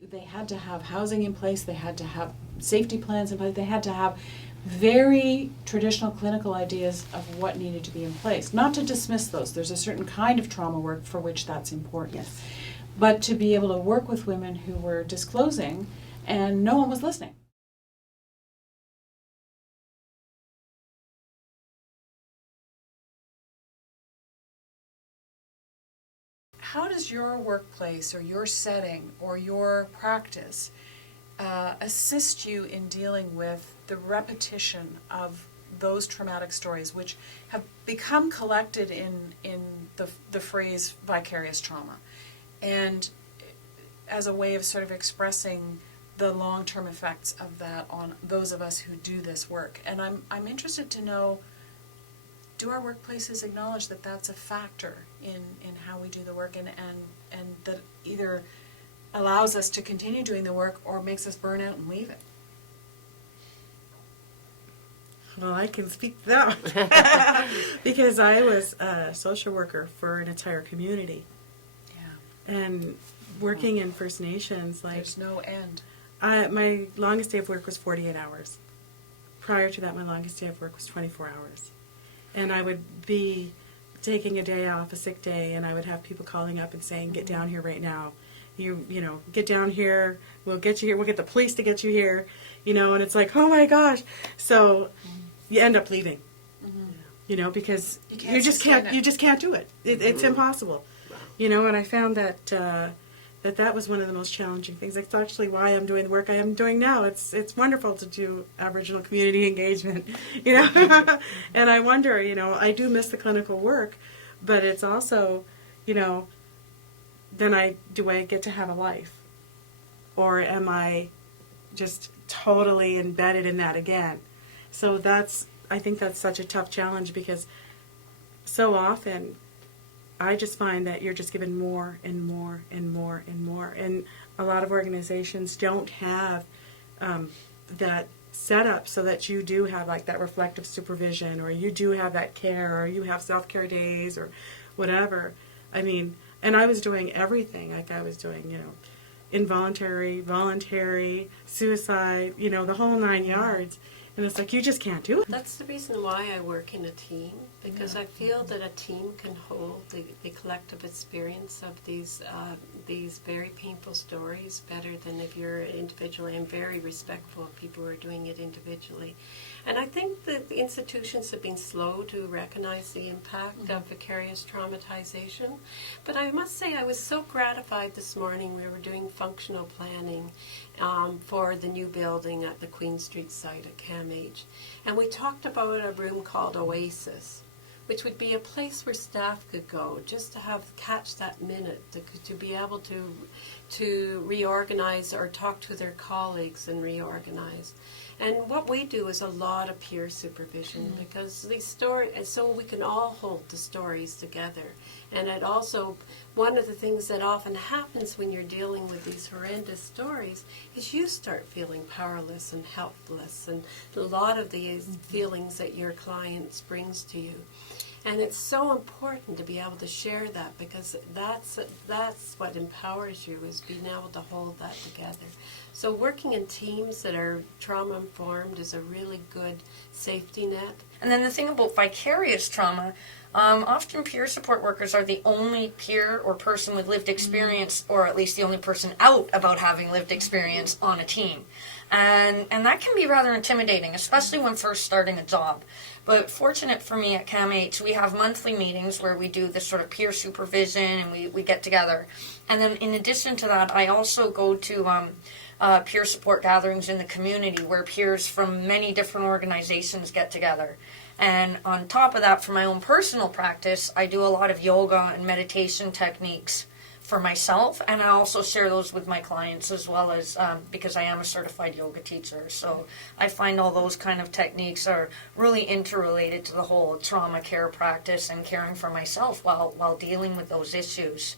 They had to have housing in place, they had to have safety plans in place, they had to have very traditional clinical ideas of what needed to be in place. Not to dismiss those, there's a certain kind of trauma work for which that's important. Yes. But to be able to work with women who were disclosing and no one was listening. How does your workplace or your setting or your practice assist you in dealing with the repetition of those traumatic stories, which have become collected in the phrase vicarious trauma, and as a way of sort of expressing the long-term effects of that on those of us who do this work? And I'm interested to know, do our workplaces acknowledge that that's a factor in how we do the work, and that either allows us to continue doing the work or makes us burn out and leave it? Well, I can speak to that because I was a social worker for an entire community. Yeah. And working in First Nations, like, there's no end. My longest day of work was 48 hours. Prior to that, my longest day of work was 24 hours. And I would be taking a day off, a sick day, and I would have people calling up and saying, get down here right now. You know, get down here, we'll get you here, we'll get the police to get you here, you know, and it's like, oh my gosh. So you end up leaving, you know, because you just can't do it. It's impossible, you know, and I found that that was one of the most challenging things. It's actually why I'm doing the work I am doing now. It's wonderful to do Aboriginal community engagement, you know, and I wonder, you know, I do miss the clinical work, but it's also, you know, then do I get to have a life? Or am I just totally embedded in that again? So I think that's such a tough challenge, because so often I just find that you're just given more and more and more and more. And a lot of organizations don't have that set up so that you do have like that reflective supervision, or you do have that care, or you have self-care days or whatever. I mean, and I was doing everything. Like I was doing, you know, involuntary, voluntary, suicide, you know, the whole 9 yards. And it's like, you just can't do it. That's the reason why I work in a team, because I feel that a team can hold the collective experience of these very painful stories better than if you're individually. I'm very respectful of people who are doing it individually. And I think that the institutions have been slow to recognize the impact of vicarious traumatization. But I must say I was so gratified this morning. We were doing functional planning for the new building at the Queen Street site at CAMH. And we talked about a room called Oasis, which would be a place where staff could go just to catch that minute, to be able to reorganize or talk to their colleagues and reorganize. And what we do is a lot of peer supervision, because these stories, so we can all hold the stories together. And it also, one of the things that often happens when you're dealing with these horrendous stories is you start feeling powerless and helpless, and a lot of these feelings that your clients brings to you. And it's so important to be able to share that, because that's what empowers you, is being able to hold that together. So working in teams that are trauma-informed is a really good safety net. And then the thing about vicarious trauma, often peer support workers are the only peer or person with lived experience, or at least the only person out about having lived experience on a team. And that can be rather intimidating, especially when first starting a job. But fortunate for me at CAMH, we have monthly meetings where we do this sort of peer supervision, and we get together. And then in addition to that, I also go to peer support gatherings in the community where peers from many different organizations get together. And on top of that, for my own personal practice, I do a lot of yoga and meditation techniques for myself, and I also share those with my clients, as well as because I am a certified yoga teacher. So I find all those kind of techniques are really interrelated to the whole trauma care practice and caring for myself while dealing with those issues.